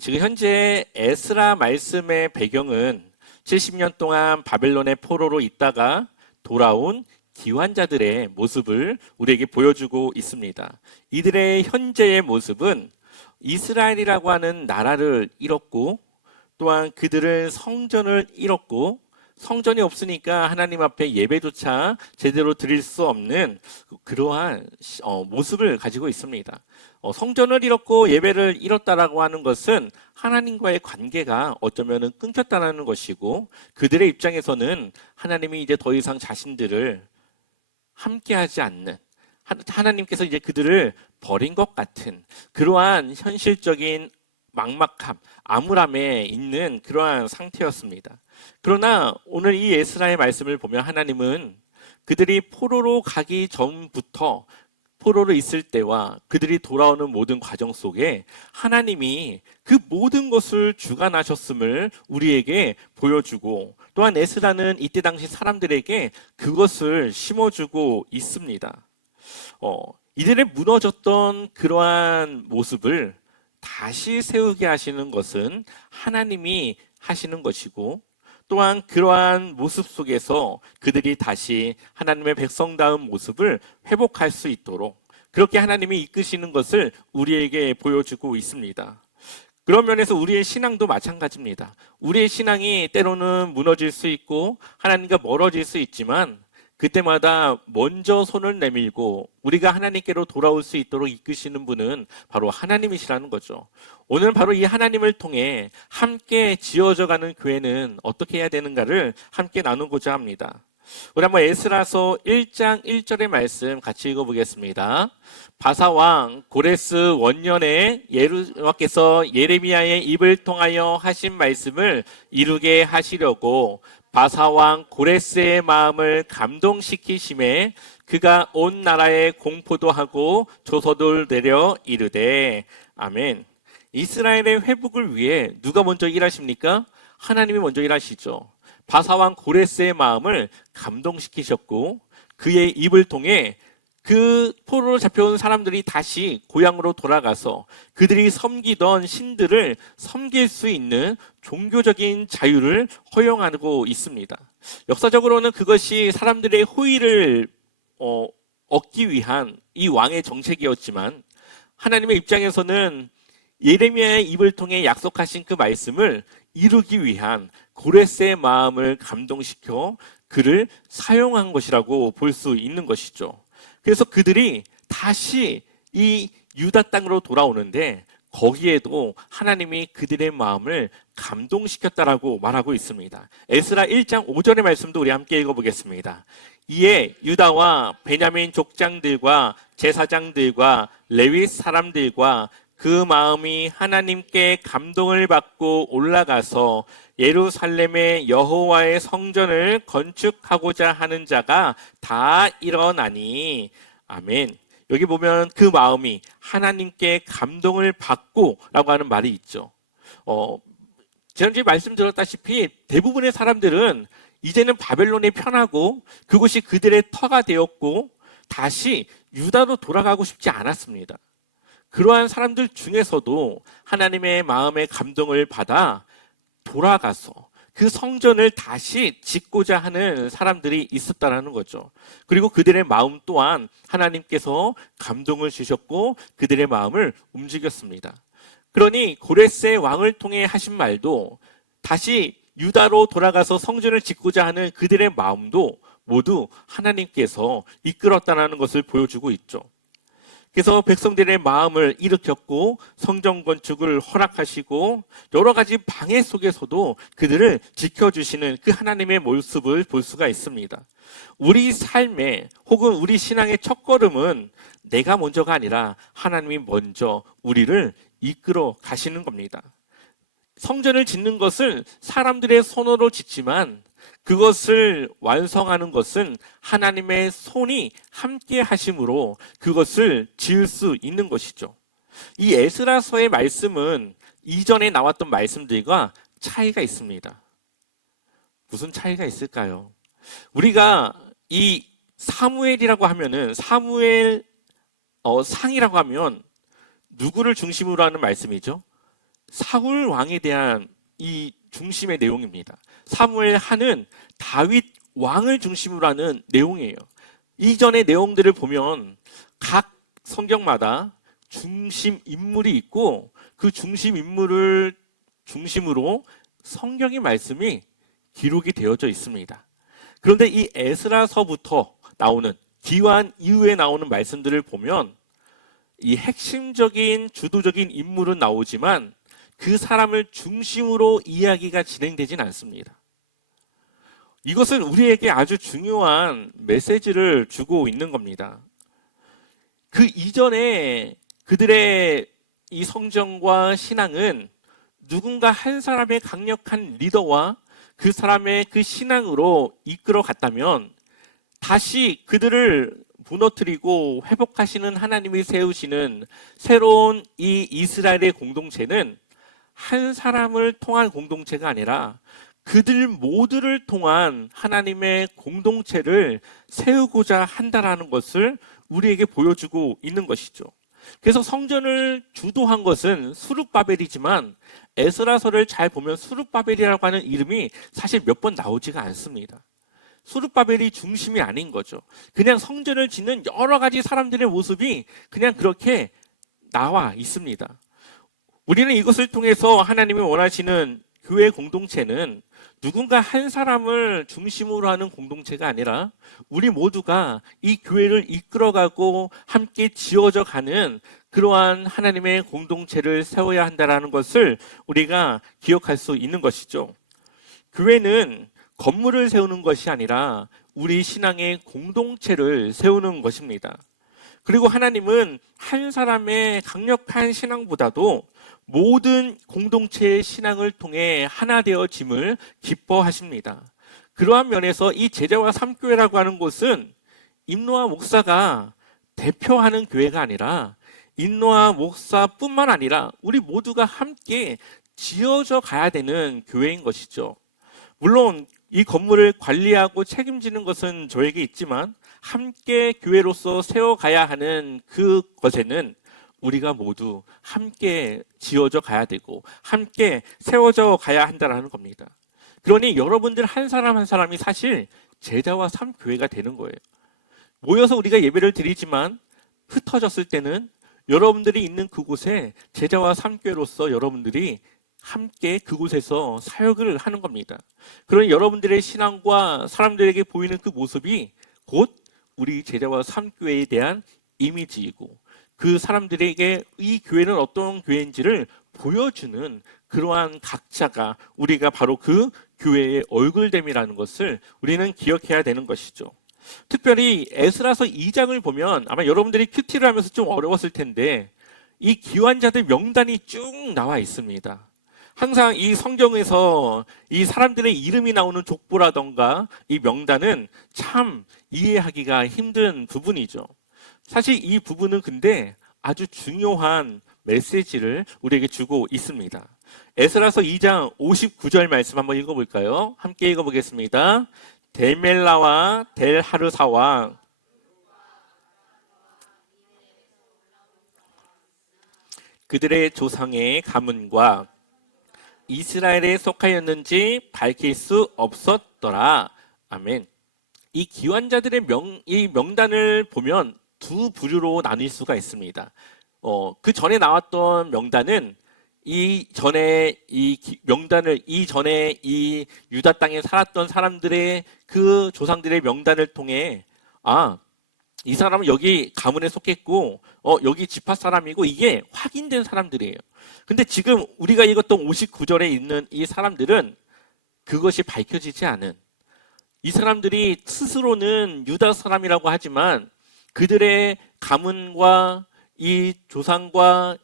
지금 현재 에스라 말씀의 배경은 70년 동안 바벨론의 포로로 있다가 돌아온 기환자들의 모습을 우리에게 보여주고 있습니다. 이들의 현재의 모습은 이스라엘이라고 하는 나라를 잃었고, 또한 그들은 성전을 잃었고, 성전이 없으니까 하나님 앞에 예배조차 제대로 드릴 수 없는 그러한 모습을 가지고 있습니다. 성전을 잃었고 예배를 잃었다라고 하는 것은 하나님과의 관계가 어쩌면 끊겼다는 것이고, 그들의 입장에서는 하나님이 이제 더 이상 자신들을 함께하지 않는, 하나님께서 이제 그들을 버린 것 같은 그러한 현실적인 막막함, 암울함에 있는 그러한 상태였습니다. 그러나 오늘 이 에스라의 말씀을 보면 하나님은 그들이 포로로 가기 전부터, 포로로 있을 때와 그들이 돌아오는 모든 과정 속에 하나님이 그 모든 것을 주관하셨음을 우리에게 보여주고, 또한 에스라는 이때 당시 사람들에게 그것을 심어주고 있습니다. 이들의 무너졌던 그러한 모습을 다시 세우게 하시는 것은 하나님이 하시는 것이고, 또한 그러한 모습 속에서 그들이 다시 하나님의 백성다운 모습을 회복할 수 있도록 그렇게 하나님이 이끄시는 것을 우리에게 보여주고 있습니다. 그런 면에서 우리의 신앙도 마찬가지입니다. 우리의 신앙이 때로는 무너질 수 있고 하나님과 멀어질 수 있지만, 그때마다 먼저 손을 내밀고 우리가 하나님께로 돌아올 수 있도록 이끄시는 분은 바로 하나님이시라는 거죠. 오늘 바로 이 하나님을 통해 함께 지어져가는 교회는 어떻게 해야 되는가를 함께 나누고자 합니다. 우리 한번 에스라서 1장 1절의 말씀 같이 읽어보겠습니다. 바사왕 고레스 원년에 여호와께서 예레미야의 입을 통하여 하신 말씀을 이루게 하시려고 바사왕 고레스의 마음을 감동시키심에 그가 온 나라에 공포도 하고 조서도 내려 이르되. 아멘. 이스라엘의 회복을 위해 누가 먼저 일하십니까? 하나님이 먼저 일하시죠. 바사왕 고레스의 마음을 감동시키셨고, 그의 입을 통해 그 포로로 잡혀온 사람들이 다시 고향으로 돌아가서 그들이 섬기던 신들을 섬길 수 있는 종교적인 자유를 허용하고 있습니다. 역사적으로는 그것이 사람들의 호의를 얻기 위한 이 왕의 정책이었지만, 하나님의 입장에서는 예레미야의 입을 통해 약속하신 그 말씀을 이루기 위한 고레스의 마음을 감동시켜 그를 사용한 것이라고 볼 수 있는 것이죠. 그래서 그들이 다시 이 유다 땅으로 돌아오는데, 거기에도 하나님이 그들의 마음을 감동시켰다라고 말하고 있습니다. 에스라 1장 5절의 말씀도 우리 함께 읽어보겠습니다. 이에 유다와 베냐민 족장들과 제사장들과 레위 사람들과 그 마음이 하나님께 감동을 받고 올라가서 예루살렘의 여호와의 성전을 건축하고자 하는 자가 다 일어나니. 아멘. 여기 보면 그 마음이 하나님께 감동을 받고 라고 하는 말이 있죠. 지난주에 말씀드렸다시피 대부분의 사람들은 이제는 바벨론이 편하고 그곳이 그들의 터가 되었고 다시 유다로 돌아가고 싶지 않았습니다. 그러한 사람들 중에서도 하나님의 마음의 감동을 받아 돌아가서 그 성전을 다시 짓고자 하는 사람들이 있었다는 거죠. 그리고 그들의 마음 또한 하나님께서 감동을 주셨고 그들의 마음을 움직였습니다. 그러니 고레스의 왕을 통해 하신 말도 다시 유다로 돌아가서 성전을 짓고자 하는 그들의 마음도 모두 하나님께서 이끌었다는 것을 보여주고 있죠. 그래서 백성들의 마음을 일으켰고 성전 건축을 허락하시고 여러 가지 방해 속에서도 그들을 지켜주시는 그 하나님의 모습을 볼 수가 있습니다. 우리 삶에 혹은 우리 신앙의 첫걸음은 내가 먼저가 아니라 하나님이 먼저 우리를 이끌어 가시는 겁니다. 성전을 짓는 것은 사람들의 손으로 짓지만 그것을 완성하는 것은 하나님의 손이 함께 하심으로 그것을 지을 수 있는 것이죠. 이 에스라서의 말씀은 이전에 나왔던 말씀들과 차이가 있습니다. 무슨 차이가 있을까요? 우리가 이 사무엘이라고 하면은 사무엘 상이라고 하면 누구를 중심으로 하는 말씀이죠? 사울 왕에 대한 이 중심의 내용입니다. 사무엘 하는 다윗 왕을 중심으로 하는 내용이에요. 이전의 내용들을 보면 각 성경마다 중심 인물이 있고 그 중심 인물을 중심으로 성경의 말씀이 기록이 되어져 있습니다. 그런데 이 에스라서부터 나오는 기환 이후에 나오는 말씀들을 보면 이 핵심적인 주도적인 인물은 나오지만 그 사람을 중심으로 이야기가 진행되진 않습니다. 이것은 우리에게 아주 중요한 메시지를 주고 있는 겁니다. 그 이전에 그들의 이 성정과 신앙은 누군가 한 사람의 강력한 리더와 그 사람의 그 신앙으로 이끌어 갔다면 다시 그들을 무너뜨리고 회복하시는 하나님이 세우시는 새로운 이 이스라엘의 공동체는 한 사람을 통한 공동체가 아니라 그들 모두를 통한 하나님의 공동체를 세우고자 한다라는 것을 우리에게 보여주고 있는 것이죠. 그래서 성전을 주도한 것은 수룹바벨이지만 에스라서를 잘 보면 수룹바벨이라고 하는 이름이 사실 몇 번 나오지가 않습니다. 수룹바벨이 중심이 아닌 거죠. 그냥 성전을 짓는 여러 가지 사람들의 모습이 그냥 그렇게 나와 있습니다. 우리는 이것을 통해서 하나님이 원하시는 교회 공동체는 누군가 한 사람을 중심으로 하는 공동체가 아니라 우리 모두가 이 교회를 이끌어가고 함께 지어져 가는 그러한 하나님의 공동체를 세워야 한다는 것을 우리가 기억할 수 있는 것이죠. 교회는 건물을 세우는 것이 아니라 우리 신앙의 공동체를 세우는 것입니다. 그리고 하나님은 한 사람의 강력한 신앙보다도 모든 공동체의 신앙을 통해 하나 되어짐을 기뻐하십니다. 그러한 면에서 이 제자와 삼교회라고 하는 곳은 임노아 목사가 대표하는 교회가 아니라 임노아 목사뿐만 아니라 우리 모두가 함께 지어져 가야 되는 교회인 것이죠. 물론 이 건물을 관리하고 책임지는 것은 저에게 있지만 함께 교회로서 세워가야 하는 그것에는 우리가 모두 함께 지어져 가야 되고 함께 세워져 가야 한다는 겁니다. 그러니 여러분들 한 사람 한 사람이 사실 제자와 삼교회가 되는 거예요. 모여서 우리가 예배를 드리지만 흩어졌을 때는 여러분들이 있는 그곳에 제자와 삼교회로서 여러분들이 함께 그곳에서 사역을 하는 겁니다. 그러니 여러분들의 신앙과 사람들에게 보이는 그 모습이 곧 우리 제자와 삼교회에 대한 이미지이고 그 사람들에게 이 교회는 어떤 교회인지를 보여주는 그러한 각자가 우리가 바로 그 교회의 얼굴됨이라는 것을 우리는 기억해야 되는 것이죠. 특별히 에스라서 2장을 보면 아마 여러분들이 큐티를 하면서 좀 어려웠을 텐데 이 기환자들 명단이 쭉 나와 있습니다. 항상 이 성경에서 이 사람들의 이름이 나오는 족보라던가 이 명단은 참 이해하기가 힘든 부분이죠. 사실 이 부분은 근데 아주 중요한 메시지를 우리에게 주고 있습니다. 에스라서 2장 59절 말씀 한번 읽어볼까요? 함께 읽어보겠습니다. 델멜라와 델하르사와 그들의 조상의 가문과 이스라엘에 속하였는지 밝힐 수 없었더라. 아멘. 이 기환자들의 이 명단을 보면 두 부류로 나뉠 수가 있습니다. 그 전에 나왔던 명단은 이전에 이 유다 땅에 살았던 사람들의 그 조상들의 명단을 통해 이 사람은 여기 가문에 속했고 여기 지파 사람이고 이게 확인된 사람들이에요. 근데 지금 우리가 읽었던 59절에 있는 이 사람들은 그것이 밝혀지지 않은 이 사람들이 스스로는 유다 사람이라고 하지만 그들의 가문과 이 조상과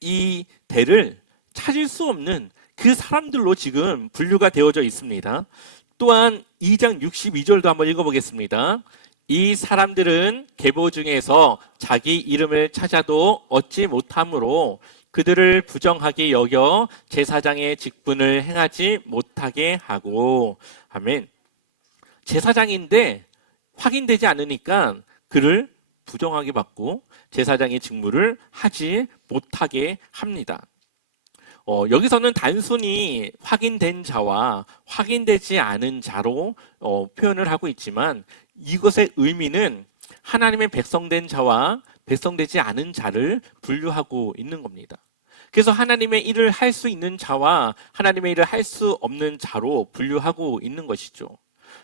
이 대를 찾을 수 없는 그 사람들로 지금 분류가 되어져 있습니다. 또한 2장 62절도 한번 읽어보겠습니다. 이 사람들은 계보 중에서 자기 이름을 찾아도 얻지 못하므로 그들을 부정하게 여겨 제사장의 직분을 행하지 못하게 하고. 아멘. 제사장인데 확인되지 않으니까 그를 부정하게 받고 제사장의 직무를 하지 못하게 합니다. 여기서는 단순히 확인된 자와 확인되지 않은 자로 표현을 하고 있지만 이것의 의미는 하나님의 백성된 자와 백성되지 않은 자를 분류하고 있는 겁니다. 그래서 하나님의 일을 할 수 있는 자와 하나님의 일을 할 수 없는 자로 분류하고 있는 것이죠.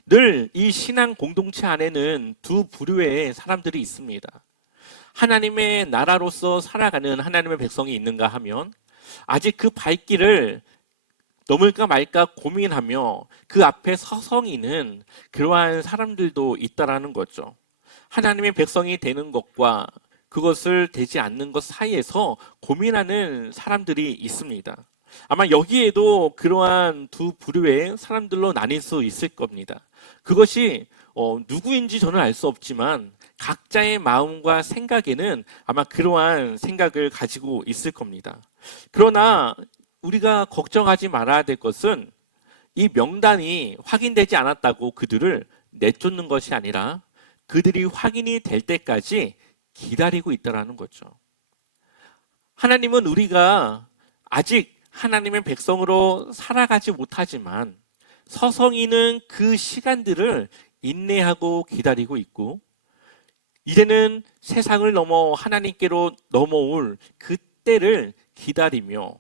늘 이 신앙 공동체 안에는 두 부류의 사람들이 있습니다. 하나님의 나라로서 살아가는 하나님의 백성이 있는가 하면 아직 그 발길을 넘을까 말까 고민하며 그 앞에 서성이는 그러한 사람들도 있다라는 거죠. 하나님의 백성이 되는 것과 그것을 되지 않는 것 사이에서 고민하는 사람들이 있습니다. 아마 여기에도 그러한 두 부류의 사람들로 나뉠 수 있을 겁니다. 그것이 누구인지 저는 알 수 없지만 각자의 마음과 생각에는 아마 그러한 생각을 가지고 있을 겁니다. 그러나 우리가 걱정하지 말아야 될 것은 이 명단이 확인되지 않았다고 그들을 내쫓는 것이 아니라 그들이 확인이 될 때까지 기다리고 있다라는 거죠. 하나님은 우리가 아직 하나님의 백성으로 살아가지 못하지만 서성이는 그 시간들을 인내하고 기다리고 있고 이제는 세상을 넘어 하나님께로 넘어올 그때를 기다리며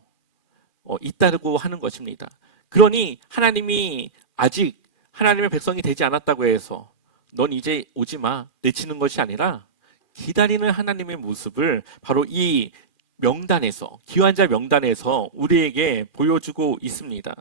있다고 하는 것입니다. 그러니 하나님이 아직 하나님의 백성이 되지 않았다고 해서 넌 이제 오지 마 내치는 것이 아니라 기다리는 하나님의 모습을 바로 이 명단에서 기환자 명단에서 우리에게 보여주고 있습니다.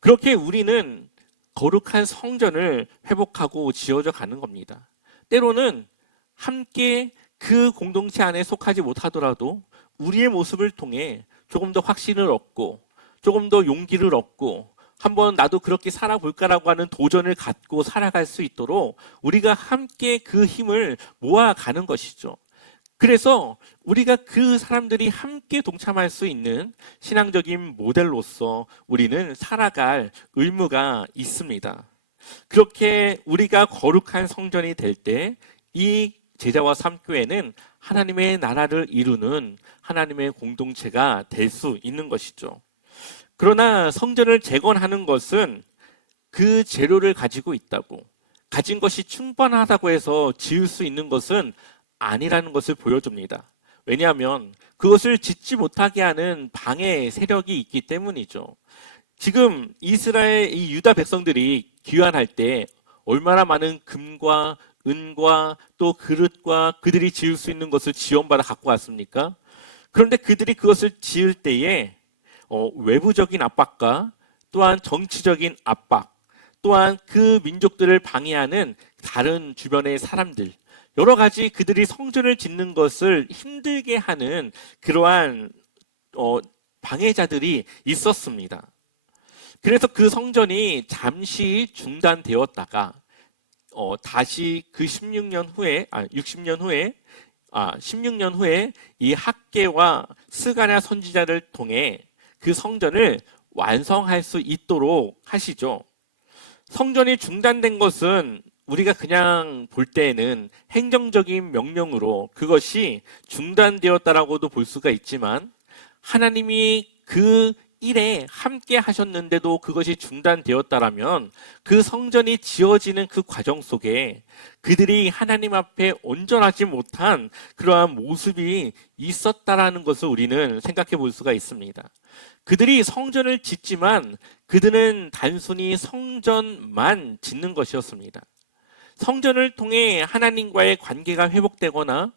그렇게 우리는 거룩한 성전을 회복하고 지어져 가는 겁니다. 때로는 함께 그 공동체 안에 속하지 못하더라도 우리의 모습을 통해 조금 더 확신을 얻고 조금 더 용기를 얻고 한번 나도 그렇게 살아볼까라고 하는 도전을 갖고 살아갈 수 있도록 우리가 함께 그 힘을 모아가는 것이죠. 그래서 우리가 그 사람들이 함께 동참할 수 있는 신앙적인 모델로서 우리는 살아갈 의무가 있습니다. 그렇게 우리가 거룩한 성전이 될 때 이 제자와 삼교회는 하나님의 나라를 이루는 하나님의 공동체가 될 수 있는 것이죠. 그러나 성전을 재건하는 것은 그 재료를 가지고 있다고, 가진 것이 충분하다고 해서 지을 수 있는 것은 아니라는 것을 보여줍니다. 왜냐하면 그것을 짓지 못하게 하는 방해 세력이 있기 때문이죠. 지금 이스라엘 이 유다 백성들이 귀환할 때 얼마나 많은 금과 은과 또 그릇과 그들이 지을 수 있는 것을 지원받아 갖고 왔습니까? 그런데 그들이 그것을 지을 때에 외부적인 압박과 또한 정치적인 압박, 또한 그 민족들을 방해하는 다른 주변의 사람들, 여러 가지 그들이 성전을 짓는 것을 힘들게 하는 그러한 방해자들이 있었습니다. 그래서 그 성전이 잠시 중단되었다가 다시 그 16년 후에 16년 후에 이 학개와 스가랴 선지자를 통해 그 성전을 완성할 수 있도록 하시죠. 성전이 중단된 것은 우리가 그냥 볼 때에는 행정적인 명령으로 그것이 중단되었다라고도 볼 수가 있지만 하나님이 그 일에 함께 하셨는데도 그것이 중단되었다라면 그 성전이 지어지는 그 과정 속에 그들이 하나님 앞에 온전하지 못한 그러한 모습이 있었다라는 것을 우리는 생각해 볼 수가 있습니다. 그들이 성전을 짓지만 그들은 단순히 성전만 짓는 것이었습니다. 성전을 통해 하나님과의 관계가 회복되거나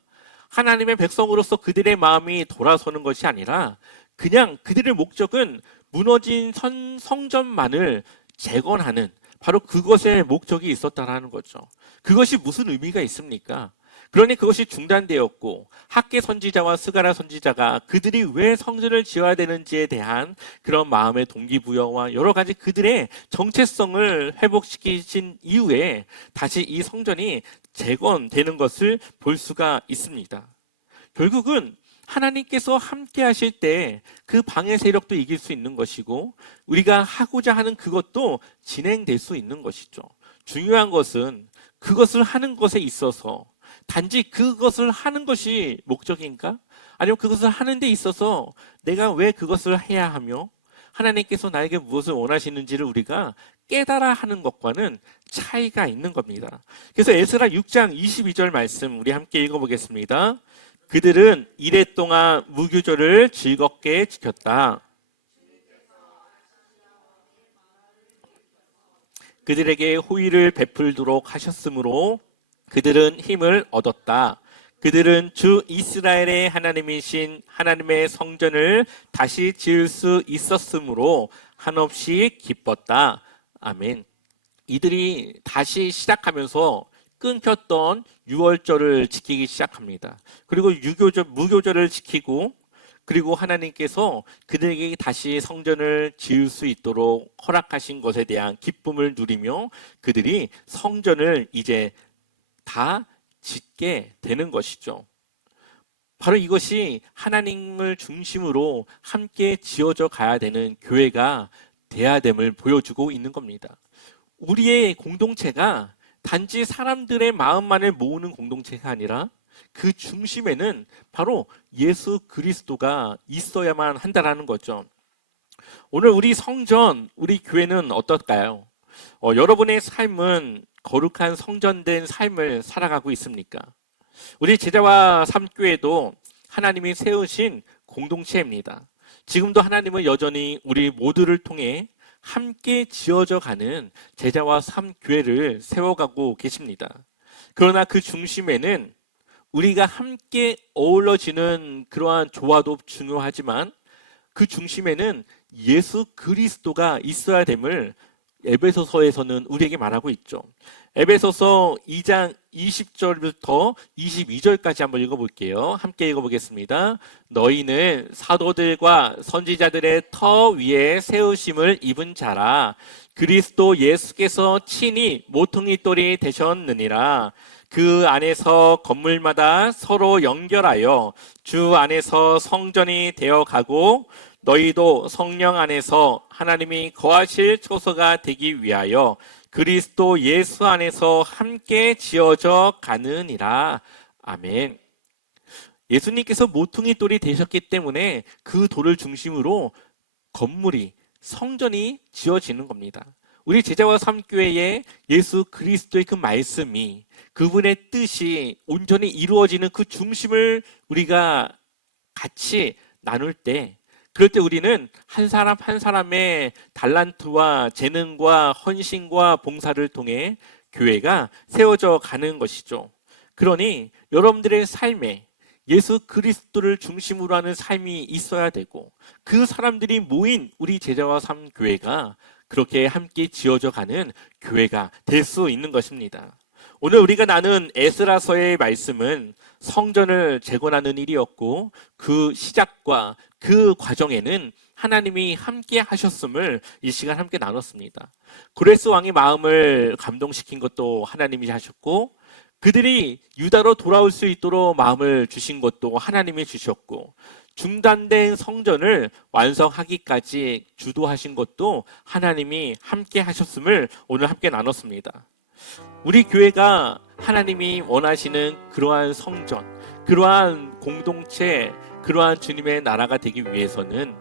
하나님의 백성으로서 그들의 마음이 돌아서는 것이 아니라 그냥 그들의 목적은 무너진 성전만을 재건하는 바로 그것의 목적이 있었다라는 거죠. 그것이 무슨 의미가 있습니까? 그러니 그것이 중단되었고 학개 선지자와 스가랴 선지자가 그들이 왜 성전을 지어야 되는지에 대한 그런 마음의 동기부여와 여러 가지 그들의 정체성을 회복시키신 이후에 다시 이 성전이 재건되는 것을 볼 수가 있습니다. 결국은 하나님께서 함께 하실 때 그 방해 세력도 이길 수 있는 것이고 우리가 하고자 하는 그것도 진행될 수 있는 것이죠. 중요한 것은 그것을 하는 것에 있어서 단지 그것을 하는 것이 목적인가? 아니면 그것을 하는 데 있어서 내가 왜 그것을 해야 하며 하나님께서 나에게 무엇을 원하시는지를 우리가 깨달아 하는 것과는 차이가 있는 겁니다. 그래서 에스라 6장 22절 말씀 우리 함께 읽어보겠습니다. 그들은 이레 동안 무교절을 즐겁게 지켰다. 그들에게 호의를 베풀도록 하셨으므로 그들은 힘을 얻었다. 그들은 주 이스라엘의 하나님이신 하나님의 성전을 다시 지을 수 있었으므로 한없이 기뻤다. 아멘. 이들이 다시 시작하면서 끊겼던 유월절을 지키기 시작합니다. 그리고 무교절을 지키고 그리고 하나님께서 그들에게 다시 성전을 지을 수 있도록 허락하신 것에 대한 기쁨을 누리며 그들이 성전을 이제 다 짓게 되는 것이죠. 바로 이것이 하나님을 중심으로 함께 지어져 가야 되는 교회가 돼야 됨을 보여주고 있는 겁니다. 우리의 공동체가 단지 사람들의 마음만을 모으는 공동체가 아니라 그 중심에는 바로 예수 그리스도가 있어야만 한다는 거죠. 오늘 우리 성전, 우리 교회는 어떨까요? 여러분의 삶은 거룩한 성전된 삶을 살아가고 있습니까? 우리 제자와 삼교회도 하나님이 세우신 공동체입니다. 지금도 하나님은 여전히 우리 모두를 통해 함께 지어져 가는 제자와 삼교회를 세워가고 계십니다. 그러나 그 중심에는 우리가 함께 어우러지는 그러한 조화도 중요하지만 그 중심에는 예수 그리스도가 있어야 됨을 에베소서에서는 우리에게 말하고 있죠. 에베소서 2장 20절부터 22절까지 한번 읽어볼게요. 함께 읽어보겠습니다. 너희는 사도들과 선지자들의 터 위에 세우심을 입은 자라. 그리스도 예수께서 친히 모퉁이 돌이 되셨느니라. 그 안에서 건물마다 서로 연결하여 주 안에서 성전이 되어가고 너희도 성령 안에서 하나님이 거하실 초소가 되기 위하여 그리스도 예수 안에서 함께 지어져 가느니라. 아멘. 예수님께서 모퉁이 돌이 되셨기 때문에 그 돌을 중심으로 건물이 성전이 지어지는 겁니다. 우리 제자와 삼교회에 예수 그리스도의 그 말씀이 그분의 뜻이 온전히 이루어지는 그 중심을 우리가 같이 나눌 때 그럴 때 우리는 한 사람 한 사람의 달란트와 재능과 헌신과 봉사를 통해 교회가 세워져 가는 것이죠. 그러니 여러분들의 삶에 예수 그리스도를 중심으로 하는 삶이 있어야 되고 그 사람들이 모인 우리 제자와 삼교회가 그렇게 함께 지어져 가는 교회가 될 수 있는 것입니다. 오늘 우리가 나눈 에스라서의 말씀은 성전을 재건하는 일이었고 그 시작과 그 과정에는 하나님이 함께 하셨음을 이 시간 함께 나눴습니다. 고레스 왕의 마음을 감동시킨 것도 하나님이 하셨고 그들이 유다로 돌아올 수 있도록 마음을 주신 것도 하나님이 주셨고 중단된 성전을 완성하기까지 주도하신 것도 하나님이 함께 하셨음을 오늘 함께 나눴습니다. 우리 교회가 하나님이 원하시는 그러한 성전, 그러한 공동체, 그러한 주님의 나라가 되기 위해서는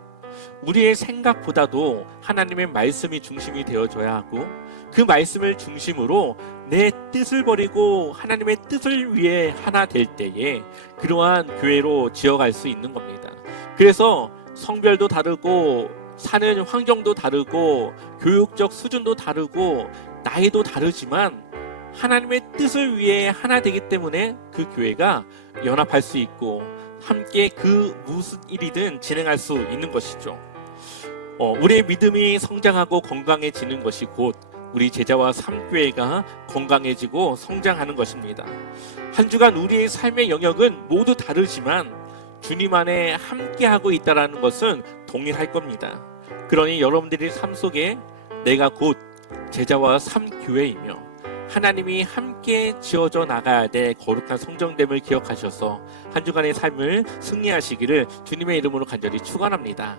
우리의 생각보다도 하나님의 말씀이 중심이 되어줘야 하고 그 말씀을 중심으로 내 뜻을 버리고 하나님의 뜻을 위해 하나 될 때에 그러한 교회로 지어갈 수 있는 겁니다. 그래서 성별도 다르고 사는 환경도 다르고 교육적 수준도 다르고 나이도 다르지만 하나님의 뜻을 위해 하나 되기 때문에 그 교회가 연합할 수 있고 함께 그 무슨 일이든 진행할 수 있는 것이죠. 우리의 믿음이 성장하고 건강해지는 것이 곧 우리 제자와 삼교회가 건강해지고 성장하는 것입니다. 한 주간 우리의 삶의 영역은 모두 다르지만 주님 안에 함께하고 있다는 것은 동일할 겁니다. 그러니 여러분들의 삶 속에 내가 곧 제자와 삼교회이며 하나님이 함께 지어져 나가야 될 거룩한 성전됨을 기억하셔서 한 주간의 삶을 승리하시기를 주님의 이름으로 간절히 축원합니다.